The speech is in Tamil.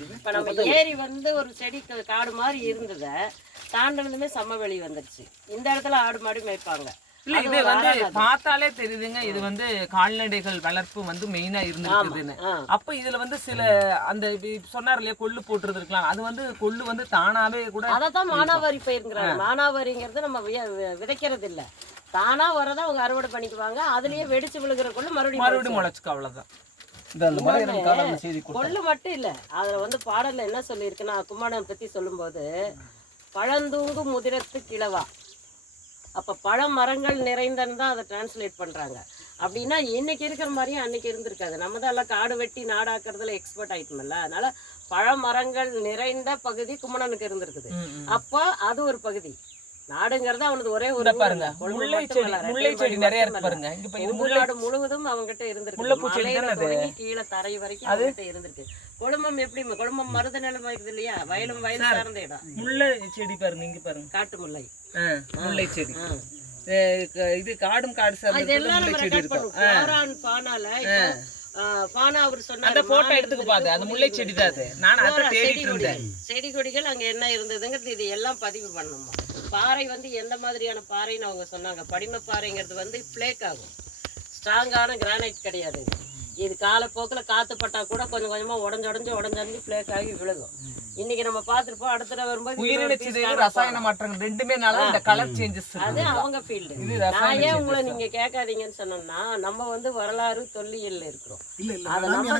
இப்ப நம்ம ஏரி வந்து ஒரு செடி காடு மாதிரி இருந்தத தாண்டனதுமே சமவெளி வந்துருச்சு. இந்த இடத்துல ஆடு மாடு மேய்ப்பாங்க. இல்ல இது வந்து பார்த்தாலே தெரியுதுங்க, இது வந்து கால்நடைகள் வளர்ப்பு வந்து மெயினா இருந்திருக்குதுன்னு. அப்ப இதுல வந்து சில அந்த சொன்னார் இல்லையா கொள்ளு போட்டுறது இருக்கலாம், அது வந்து கொள்ளு வந்து தானாவே கூட அதத்தான் மானாவாரி பயிருங்கிறாங்க. மானாவாரிங்கிறது நம்ம விதைக்கிறது இல்ல, தானா வரதை அவங்க அறுவடை பண்ணிக்குவாங்க. அதுலயே வெடிச்சு விழுகிற கொள்ளு மறுபடியும் முளைச்சுக்கு, அவ்வளவுதான். கொள்ளு மட்டும் இல்ல, அதுல வந்து பாடல்ல என்ன சொல்லியிருக்குன்னா, கும்மாடம் பத்தி சொல்லும் போது பழந்தூங்கு முதிரத்து கிழவா, அப்ப பழ மரங்கள் நிறைந்தன்னு தான் அதை டிரான்ஸ்லேட் பண்றாங்க. அப்படின்னா இன்னைக்கு இருக்கிற மாதிரியும் அன்னைக்கு இருந்திருக்காது. நம்ம தான் எல்லாம் காடு வெட்டி நாடாக்குறதுல எக்ஸ்பர்ட் ஆயிட்டோம்ல. அதனால பழ மரங்கள் நிறைந்த பகுதி கும்மணனுக்கு இருந்திருக்குது. அப்ப அது ஒரு பகுதி. நாடுங்கிறது அவனது ஒரே ஒரு பாருங்க, முல்லை செடி நிறைய இருக்கு பாருங்க. இங்க இப்ப இது நாடு முழுவதும் அவங்ககிட்ட இருந்திருக்கு. கீழே தரை வரைக்கும் அவங்ககிட்ட இருந்திருக்கு. குடும்பம் எப்படி, குடும்பம் மருத நிலம் இருக்குது இல்லையா, வயலும் வயல் சார்ந்த இடம். முல்லை செடி பாருங்க, இங்க பாருங்க, காட்டு முல்லை, முல்லை செடி. இது காடும் காடு சார்ந்த இதெல்லாம் நம்ம ரெக்கார்ட் பண்ணுவோம். பானால பானா அவர் சொன்ன அந்த போட்டோ எடுத்துக்க பாரு, அது முல்லை செடி தான். அது நான் அத தேடிட்டு இருந்தேன். செடி கொடிகள் அங்க என்ன இருந்ததுங்கிறது இது எல்லாம் பதிவு பண்ணணுமா. பாறை வந்து எந்த மாதிரியான பாறைன்னு அவங்க சொன்னாங்க. படிம பாறைங்கிறது வந்து ஃபிளேக் ஆகும், ஸ்ட்ராங்கான கிரானைட் கிடையாது. இது காலப்போக்கில் காற்று பட்டா கூட கொஞ்சம் கொஞ்சமாக உடஞ்சு ஃபிளேக் ஆகி விழுகும். இன்னைக்கு நம்ம பார்த்துருப்போம், அடுத்த வரும்போது ரசாயன மாற்றங்கள் ரெண்டுமே இந்த கலர் சேஞ்சஸ், அது அவங்க ஃபீல்டு. நான் ஏன் உங்களை நீங்க கேட்காதீங்கன்னு சொன்னோம்னா, நம்ம வந்து வரலாறு தொல்லியல்ல இருக்கிறோம். அதை நம்ம